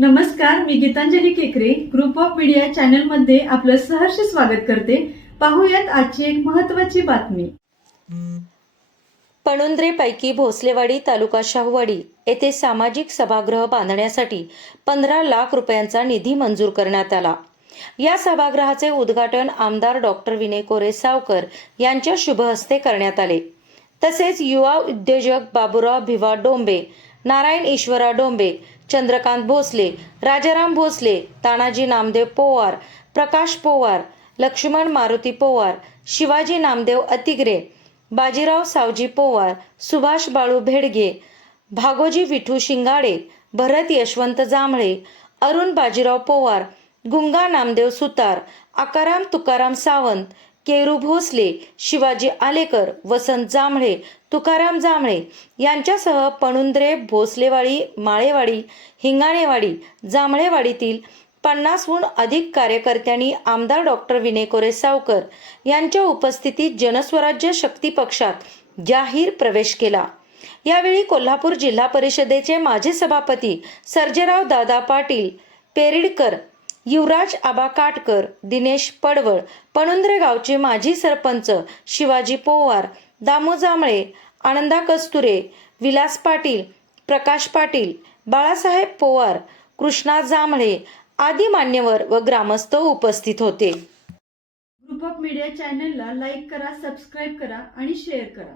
नमस्कार मी गीतांजली केकरे. Group of media चॅनलमध्ये आपलं सहर्ष स्वागत करते. पाहूयात आजची एक महत्वाची बातमी. पणुंद्रेपैकी भोसलेवाडी तालुका शाहूवाडी येथे सामाजिक सभागृह बांधण्यासाठी पंधरा लाख रुपयांचा निधी मंजूर करण्यात आला. या सभागृहाचे उद्घाटन आमदार डॉक्टर विनय कोरे सावकर यांच्या शुभ हस्ते करण्यात आले. तसेच युवा उद्योजक बाबुराव भिवा डोंबे नारायण ईश्वरा डोंबे चंद्रकांत भोसले राजाराम भोसले तानाजी नामदेव पोवार प्रकाश पोवार लक्ष्मण मारुती पोवार शिवाजी नामदेव अतिग्रे बाजीराव सावजी पोवार सुभाष बाळू भेडगे भागोजी विठू शिंगाडे भरत यशवंत जांभळे अरुण बाजीराव पोवार गुंगा नामदेव सुतार आकाराम तुकाराम सावंत केरू भोसले शिवाजी आलेकर वसंत जांभळे तुकाराम जांभळे यांच्यासह पणुंद्रे भोसलेवाडी माळेवाडी हिंगाणेवाडी जांभळेवाडीतील पन्नासहून अधिक कार्यकर्त्यांनी आमदार डॉक्टर विनय कोरे सावकर यांच्या उपस्थितीत जनस्वराज्य शक्ती पक्षात जाहीर प्रवेश केला. यावेळी कोल्हापूर जिल्हा परिषदेचे माजी सभापती सर्जेराव दादा पाटील पेरिडकर युवराज आबा काटकर दिनेश पडवळ पणुंद्रे गावचे माजी सरपंच शिवाजी पोवार दामो जांभळे आनंदा कस्तुरे विलास पाटील प्रकाश पाटील बाळासाहेब पोवार कृष्णा जांभळे आदी मान्यवर व ग्रामस्थ उपस्थित होते. ग्रुप ऑफ मीडिया चॅनलला लाईक करा सबस्क्राईब करा आणि शेअर करा.